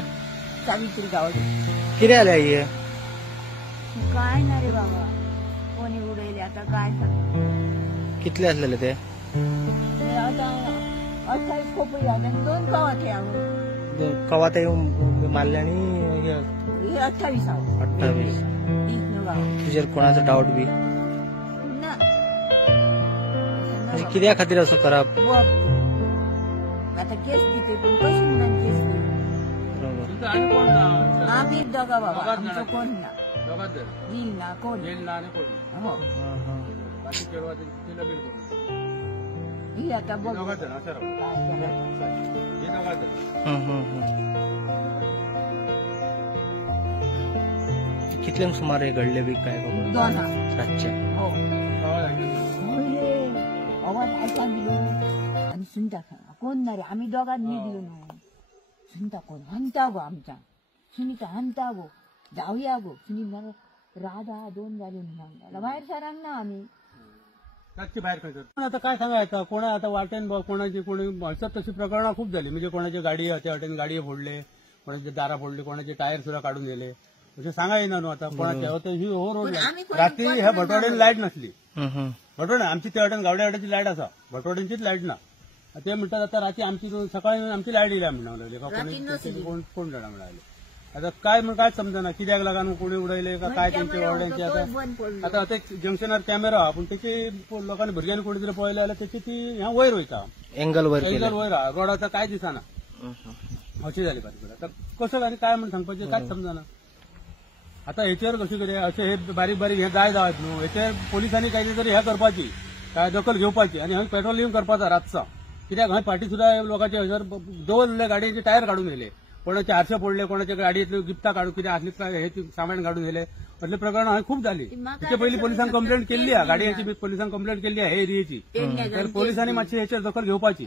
सावित्री गावडे किती आले आई काय ना रे बाबा कोणी उडवले आता काय सांग कितले असलेले ते आता 28 खोपरी आणि 2 गावात आहे कवा ते मारले आणि हे 28 आहे 28 गाव तुझ्यावर कोणाचा डाऊट बी ना म्हणजे कित्या खातीर असं करा आता केस देते पण कशी म्हणून केस देते आम्ही दोघा बाबा आमचं कोण ना येईल ना कोण हो ही आता बघ कितले सुमारे घडले बी काय दोन रातच्या हो आवाज ऐका गेलो आणि सुनता कोण ना रे आम्ही दोघांनी गेलो ना सुनता कोण हंता गो आमचा सुनीता हंता गो जाऊया गो सुनी मला राधा 2 झाले म्हणून बाहेर सारांग ना आम्ही बाहेर पण आता काय सांगायचं कोणा आता वाटेन कोणाची कोणी तशी प्रकरणं खूप झाली म्हणजे कोणाची गाडी त्या वाटेन गाडी फोडले कोणाचे दारा फोडले कोणाचे टायर सुद्धा काढून गेले म्हणजे सांगा येणार आता कोणाच्या ही ओव्हरलोड रात्री ह्या भटवाड्याने लाईट नसली भटवाडा आमची त्या वाटेन गावड्या वाड्याची लाईट असा भटवाड्यांचीच लाईट ना ते म्हणतात आता रात्री आमची सकाळी आमची लाईट येईल म्हणा लागले का कोण जाणार म्हणाले आता काय समजा कित्याक लागून कोणी उडवले का काय त्यांच्या वाड्यांची आता ते जंक्शनवर कॅमेरा पण त्याची लोकांनी भुरग्यांनी कोणीतरी पळयले आले त्याची ती ह्या वयर वयता एंगल वयर रोडाचा काय दिसाना अशी झाली पाहिजे आता कसं आणि काय म्हणून सांगपाचे कायच समजाना आता ह्याच्यावर कशी करे असे हे बारीक बारीक हे जाय जावत न्हू ह्याच्यावर पोलिसांनी काहीतरी ह्या करपाची काय दखल घेवपाची आणि हांगा पेट्रोलिंग करपाचा रातचा कित्याक हांगा फाटी सुद्धा लोकांच्या ह्याच्यावर दवरले गाडीचे टायर काढून गेले कोणाचे आरसे फोडले कोणाच्या गाडीतले गिफ्टा काढून किती असले हे सामान काढून गेले असले प्रकरण खूप झाली तिथे पहिली पोलिसांनी कंप्लेंट केली आहे गाडीची पोलिसांनी कंप्लेंट केली आहे हे एरियाची तर पोलिसांनी मातशी ह्याच्यावर दखल घेवपाची